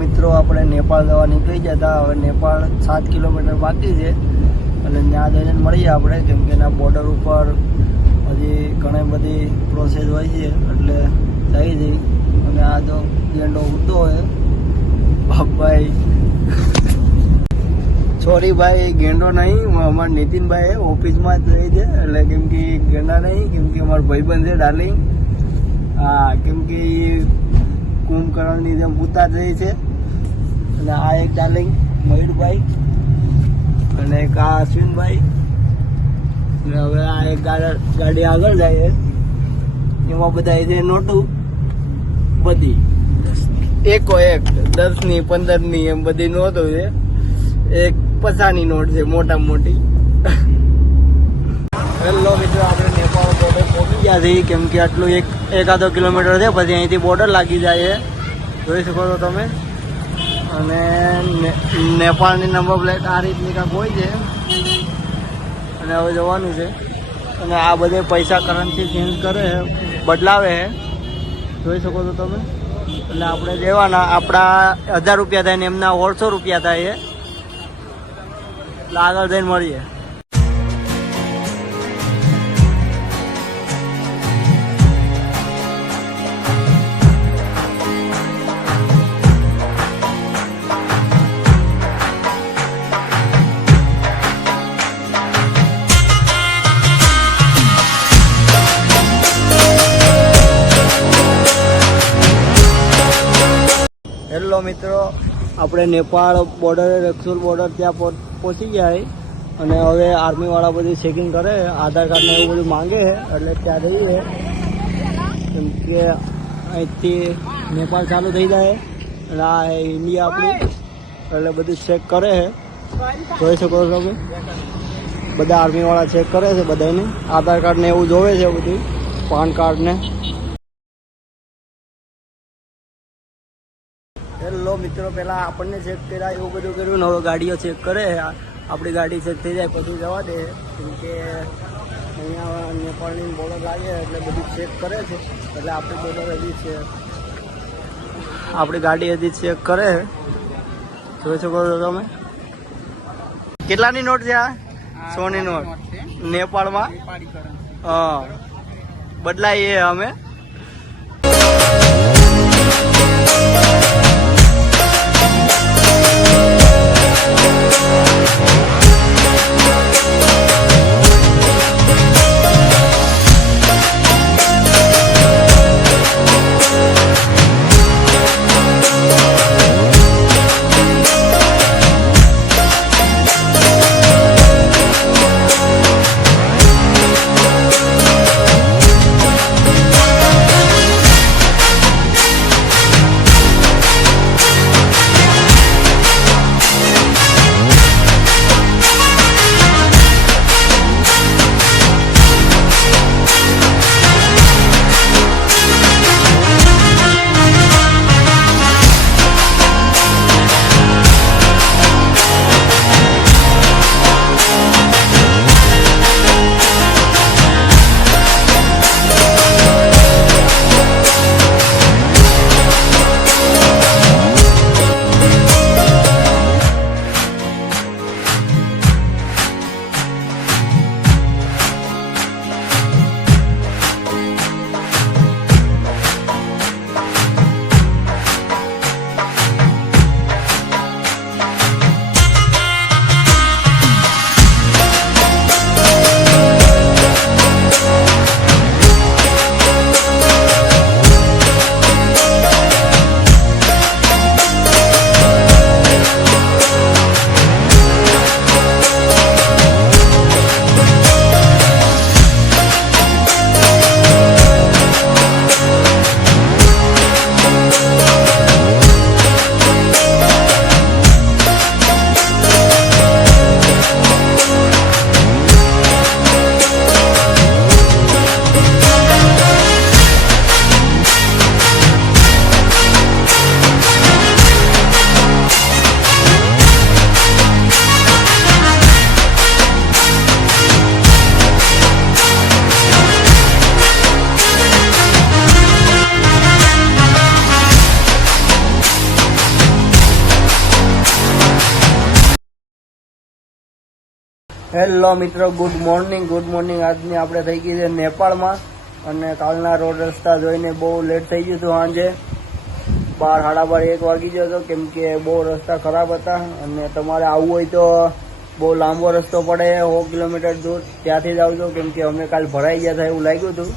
મિત્રો, આપણે નેપાળ જવા નીકળી ગયા હતા. હવે નેપાળ 7 કિલોમીટર બાકી છે એટલે ત્યાં જઈને મળીએ આપણે, કેમ કે એના બોર્ડર ઉપર હજી ઘણી બધી પ્રોસેસ હોય છે એટલે જઈ જઈ. અને આ તો ગેંડો ઉડતો હોય બાપભાઈ, સોરી ભાઈ, ગેંડો નહીં, અમારા નીતિનભાઈ ઓફિસમાં જ રહી છે એટલે કેમ કે ગેંડા નહીં, કેમ કે અમારો ભાઈબંધ છે ડાર્લિંગ. હા, કેમ કે કુંભકર્ણની જેમ પૂતા જ રહી છે. અને આ એક ડાર્લિંગ મયુરભાઈ અને એક આ અશ્વિનભાઈ. અને હવે આ એક ગાડી આગળ જાય એમાં બધા છે નોટું, બધી એકો એક 10ની 15ની એમ બધી નોટો છે. એક 50ની નોટ છે મોટા મોટી. હેલો મિત્રો, આપણે નેપાળ બોર્ડર પહોંચી ગયા છીએ, કેમ કે આટલું એકાદો કિલોમીટર છે, પછી અહીંથી બોર્ડર લાગી જાય, જોઈ શકો છો તમે. અને નેપાળની નંબર પ્લેટ આ રીતની કાંઈક હોય છે. અને હવે જવાનું છે. અને આ બધે પૈસા કરન્સી ચેન્જ કરે છે, બદલાવે છે, જોઈ શકો છો તમે. એટલે આપણે દેવાના, આપણા 1000 રૂપિયા થાય ને એમના 150 રૂપિયા થાય છે. એટલે આગળ જઈને મળીએ. હેલો મિત્રો, આપણે નેપાળ બોર્ડર, રક્સોલ બોર્ડર ત્યાં પહોંચી ગયા. અને હવે આર્મીવાળા બધી ચેકિંગ કરે, આધાર કાર્ડ ને એવું બધું માંગે છે એટલે ત્યાં જઈએ. કેમ કે અહીંથી નેપાળ ચાલુ થઈ જાય અને આ ઇન્ડિયા આપણું, એટલે બધું ચેક કરે છે, જોઈ શકો છો તમે. બધા આર્મીવાળા ચેક કરે છે બધાને, આધાર કાર્ડ ને એવું જોવે છે બધું, પાન કાર્ડ ને. હેલો મિત્રો, પહેલાં આપણને ચેક કર્યા એવું બધું કર્યું ને હવે ગાડીઓ ચેક કરે. આપણી ગાડી ચેક થઈ જાય પછી જવા દે, કેમ કે અહીંયા નેપાળની બોર્ડર લાગે એટલે બધું ચેક કરે છે. એટલે આપણી બોર્ડર હજી છે, આપણી ગાડી હજી ચેક કરે. જોઈ શકો છો તમે. કેટલાની નોટ છે આ? 100ની નોટ નેપાળમાં. હા, બદલાઈએ અમે. હેલો મિત્રો, ગુડ મોર્નિંગ. આજની આપણે થઈ ગઈ છે નેપાળમાં અને કાલના રોડ રસ્તા જોઈને બહુ લેટ થઈ ગયું હતું. સાંજે 12:30 1 વાગી ગયો હતો કેમ કે બહુ રસ્તા ખરાબ હતા અને તમારે આવવું હોય તો બહુ લાંબો રસ્તો પડે, 100 કિલોમીટર દૂર. ત્યાંથી જ આવજો કેમ કે અમે કાલ ભરાઈ ગયા હતા એવું લાગ્યું હતું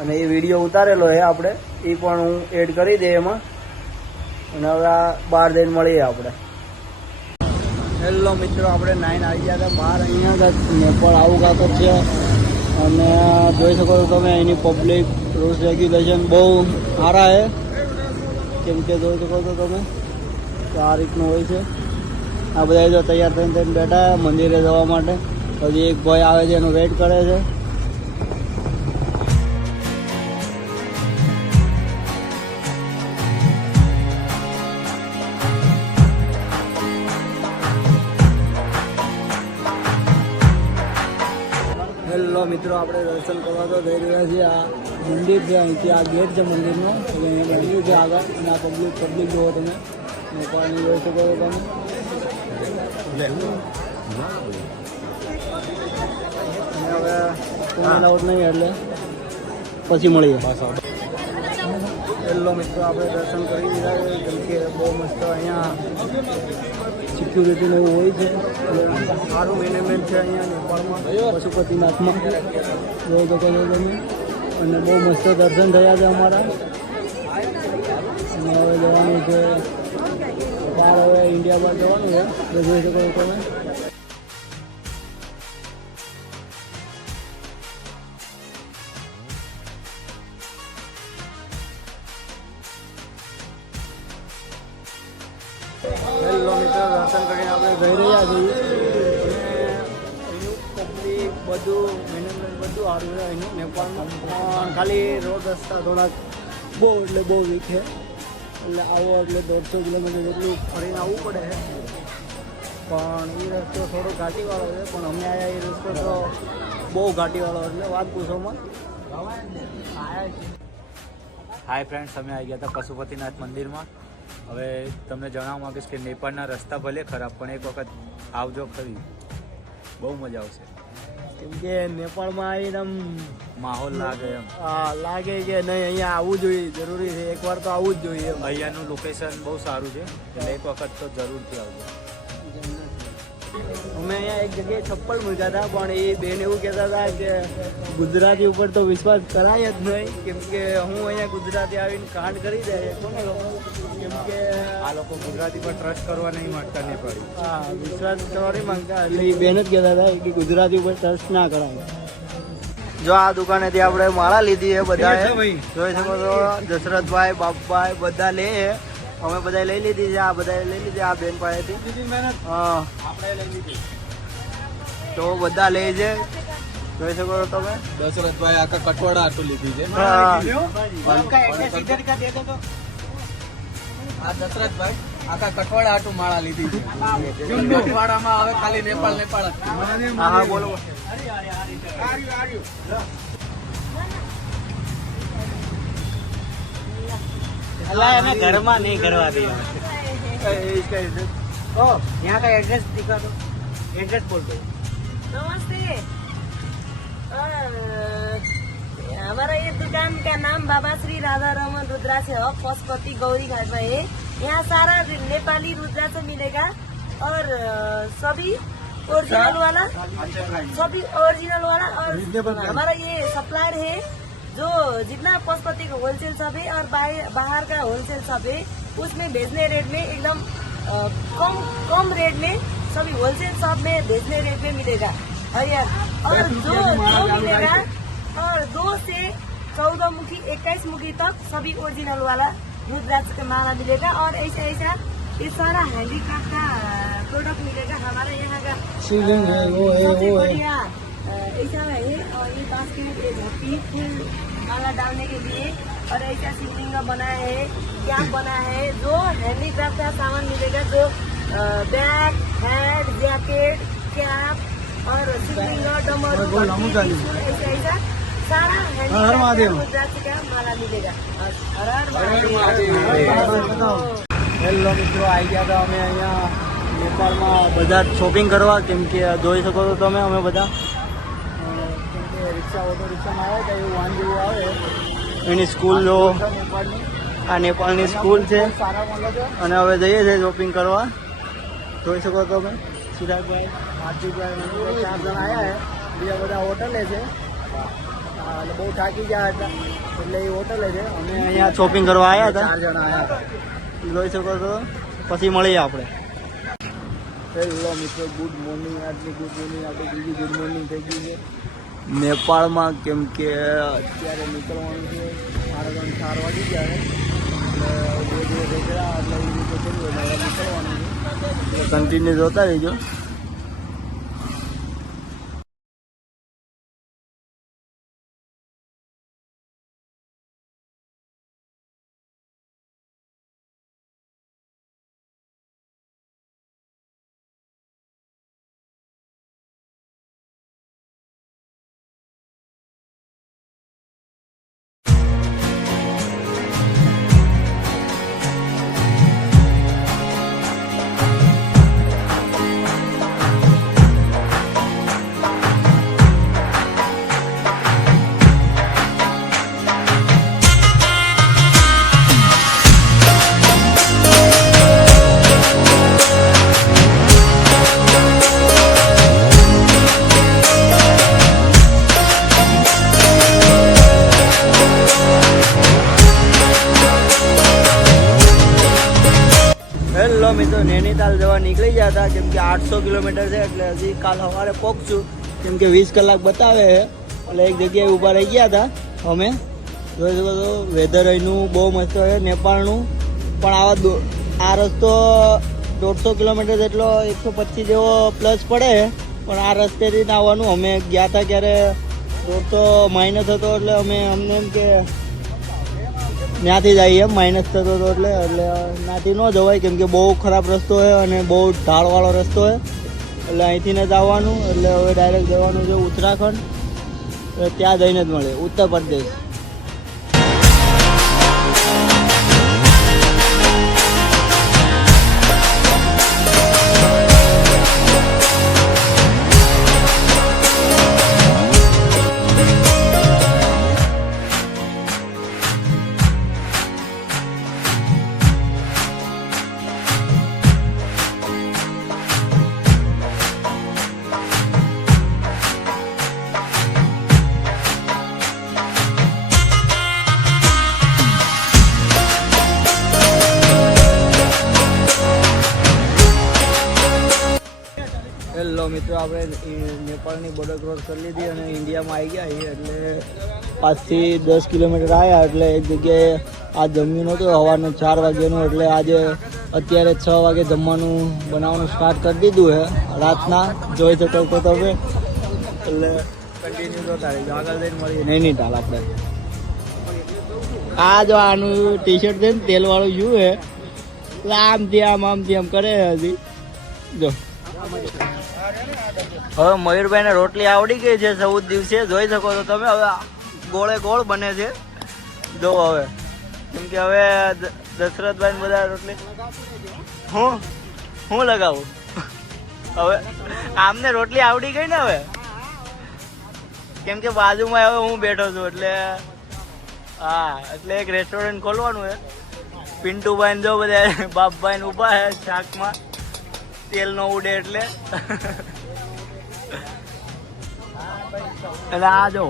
અને એ વિડીયો ઉતારેલો છે આપણે, એ પણ હું એડ કરી દે એમાં. અને હવે બહાર જઈને મળીએ આપણે. હેલો મિત્રો, આપણે 9 આવી ગયા હતા બહાર. અહીંયા નેપાળ આવું કાંકર છે અને જોઈ શકો છો તમે એની પબ્લિક રૂલ્સ રેગ્યુલેશન બહુ સારા છે કેમ કે જોઈ શકો છો તમે કે આ રીતનું હોય છે. આ બધા જો તૈયાર થઈને બેઠા મંદિરે જવા માટે. પછી એક ભાઈ આવે છે એનું વેઇટ કરે છે. હેલો મિત્રો, આપણે દર્શન કરવા તો જઈ રહ્યા છીએ. આ મંદિર છે, અહીંથી આ ગેટ છે મંદિરનો, એટલે અહીંયા મંદિર છે આગળ. અને આ પબ્લિક જુઓ તમે, પાણી જોઈ શકો છો તમે. અને હવે આઉટ નહીં એટલે પછી મળીએ. હેલો મિત્રો, આપણે દર્શન કરી દીધા છે કેમ કે બહુ મસ્ત અહીંયા સિક્યુરિટીને એવું હોય છે. સારું મેનેજમેન્ટ છે અહીંયા નેપાળમાં, પશુપતિનાથમાં જોઈ શકો છો તમે. અને બહુ મસ્ત દર્શન થયા છે અમારા. અને હવે જવાનું છે બહાર, હવે ઇન્ડિયા બહાર જવાનું છે તો જોઈ શકો છો તમે. હેલો મિત્રો, દર્શન કરીને આપણે જઈ રહ્યા છીએ. એનું પબ્લિક બધું મેનેજમેન્ટ બધું સારું છે અહીંનું નેપાળમાં. પણ ખાલી રોડ રસ્તા થોડાક બહુ એટલે બહુ વીક છે. એટલે આવો એટલે 150 કિલોમીટર જેટલું ફરીને આવવું પડે છે. પણ એ રસ્તો થોડો ઘાટીવાળો છે, પણ અમે આવ્યા એ રસ્તો તો બહુ ઘાટીવાળો, એટલે વાત પૂછોમાં. હાય ફ્રેન્ડ્સ, અમે આવી ગયા હતા પશુપતિનાથ મંદિરમાં. હવે તમને જણાવવા માંગીશ કે નેપાળના રસ્તા ભલે ખરાબ પણ એક વખત આવજો ખરી, બહુ મજા આવશે. કેમ કે નેપાળમાં આવીને આમ માહોલ લાગે એમ. હા, લાગે કે નહીં અહીંયા આવવું જોઈએ, જરૂરી છે, એકવાર તો આવવું જ જોઈએ. અહીંયાનું લોકેશન બહુ સારું છે, એટલે એક વખત તો જરૂરથી આવજો. અમે અહીંયા એક જગ્યાએ ચપ્પલ મૂક્યા હતા, પણ એ બેન એવું કહેતા હતા કે ગુજરાતી ઉપર તો વિશ્વાસ કરાય જ નહીં કેમ કે હું અહીંયા ગુજરાતી આવીને કાંડ કરી દે કોને લોકો, કેમ કે આ લોકો ગુજરાતી પર ટ્રસ્ટ કરવા નહીં માંગતા નેપાળી. હા, વિશ્વાસ કરવા નહીં માંગતા. એટલે એ બેન જ કહેતા હતા કે ગુજરાતી ઉપર ટ્રસ્ટ ના કરાય. જો આ દુકાનેથી આપણે માળા લીધી છે બધા, જોઈ શકો છો. દશરથભાઈ, બાપભાઈ બધા લે. અમે બધા લઈ લીધી છે, આ બધા લઈ લીધી આ બેન પાસેથી. હા, તો બધા લે છે, જોઈ શકો છો તમે. દશરથભાઈ આખા કટવાડા આટલું લીધી છે. આ દશરથભાઈ આખા કટવાડા આટલું માળા લીધી છે. કટવાડામાં હવે ખાલી નેપાળ હા બોલો. घरमा नहीं करवा दिया। यहाँ का एड्रेस दिखा दो, एड्रेस बोल दो। नमस्ते, हमारा ये दुकान का नाम बाबा श्री राधा रमन रुद्राक्ष है, पशुपति गौरी घाट में है। यहाँ सारा नेपाली रुद्राक्ष मिलेगा और सभी ओरिजिनल वाला, और हमारा ये सप्लायर है जो जितना पशुपति का होलसेल शॉप है और बाहर का होलसेल शॉप है उसमें बेचने रेट में एकदम कम रेट में सभी होलसेल शॉप में बेचने रेट में मिलेगा। और दो मिलेगा, और 2 से 14 मुखी 21 मुखी तक सभी ओरिजिनल वाला रुद्राक्ष का माला मिलेगा। और ऐसा ये सारा हैंडीक्राफ्ट का प्रोडक्ट मिलेगा हमारा यहाँ का। बढ़िया ऐसा है। और ये बास्केट धोती फूल माला डालने के लिए, और ऐसा शिवलिंग बना है, कैप बना है, जो हैंडीक्राफ्ट का सामान मिलेगा, जो बैग, हैट, जैकेट, कैप और शिवलिंग, डमरू, ऐसा सारा हैंडीक्राफ्ट का माला मिलेगा। હેલો મિત્રો, આવી ગયા હતા અમે અહીંયા નેપાળમાં બધા શોપિંગ કરવા, કેમ કે જોઈ શકો છો તમે અમે બધા કેમ કે રિક્ષા ઓટો રિક્ષામાં આવે તો એવું વાન જેવું આવે. એની સ્કૂલ જો આ નેપાળની સ્કૂલ છે અને હવે જઈએ છીએ શોપિંગ કરવા. જોઈ શકો છો તમે સિરાજભાઈ, હાર્દિકભાઈ, 4 જણ આવ્યા છે. બીજા બધા હોટલે છે એટલે બહુ થાકી ગયા હતા એટલે એ હોટલે છે. અમે અહીંયા શોપિંગ કરવા આવ્યા હતા, 4 જણા આવ્યા હતા. જોઈ શકો છો. પછી મળીએ આપણે. હેલો મિત્રો, ગુડ મોર્નિંગ. આજની ગુડ મોર્નિંગ આપણે બીજી ગુડ મોર્નિંગ થઈ ગઈ છે નેપાળમાં, કેમ કે અત્યારે નીકળવાનું છે. 4 વાગી ગયા છે એટલે 2 દિવસ થઈ ગયા એટલે એ રીતે કર્યું એટલે હવે નીકળવાનું છે. કન્ટિન્યુ જોતા રહીજો. હેલો મિત્રો, નૈનીતાલ જવા નીકળી ગયા હતા કેમ કે 800 કિલોમીટર છે એટલે હજી કાલ સવારે પહોંચશું, કેમ કે 20 કલાક બતાવે છે એટલે એક જગ્યાએ ઊભા રહી ગયા હતા અમે. જોઈ શકો છો વેધર અહીંનું બહુ મસ્ત હોય નેપાળનું. પણ આ રસ્તો 150 કિલોમીટર જેટલો 125 જેવો પ્લસ પડે, પણ આ રસ્તેથી આવવાનું. અમે ગયા હતા ત્યારે 150 માઇનસ હતો એટલે અમને એમ કે ત્યાંથી જઈએ એમ માઇનસ થતો હતો એટલે ત્યાંથી ન જવાય કેમ કે બહુ ખરાબ રસ્તો હોય અને બહુ ઢાળવાળો રસ્તો હોય એટલે અહીંથી જ આવવાનું. એટલે હવે ડાયરેક્ટ જવાનું છે ઉત્તરાખંડ, ત્યાં જઈને જ મળે ઉત્તર પ્રદેશ. હેલો મિત્રો, આપણે નેપાળની બોર્ડર ક્રોસ કરી લીધી અને ઇન્ડિયામાં આવી ગયા છીએ. એટલે 5 થી 10 કિલોમીટર આવ્યા એટલે એક જગ્યાએ આ જમ્યું નહોતું સવારનું 4 વાગ્યાનું, એટલે આજે અત્યારે 6 વાગે જમવાનું બનાવવાનું સ્ટાર્ટ કરી દીધું છે રાતના. જોઈ શકો છો તમે એટલે કન્ટિન્યુ જોતા રહીશું. આગળ જઈને મળીએ નૈનીતાલ. આપણે આ જો આનું ટી શર્ટ છે ને તેલવાળું શું છે એટલે આમથી આમ કરે હજી. જો હવે મયુરભાઈને રોટલી આવડી ગઈ છે 14 દિવસે. જોઈ શકો છો તમે. હવે ગોળે ગોળ બને છે જો હવે, કેમ કે હવે દશરથભાઈ બધા રોટલી હું લગાવું. હવે આમને રોટલી આવડી ગઈ ને હવે, કેમ કે બાજુમાં હવે હું બેઠો છું એટલે હા, એટલે એક રેસ્ટોરન્ટ ખોલવાનું છે. પિન્ટુભાઈ જો બધા બાપભાઈ ઊભા છે શાકમાં, તેલ ન ઉડે એટલે. એટલે આ જો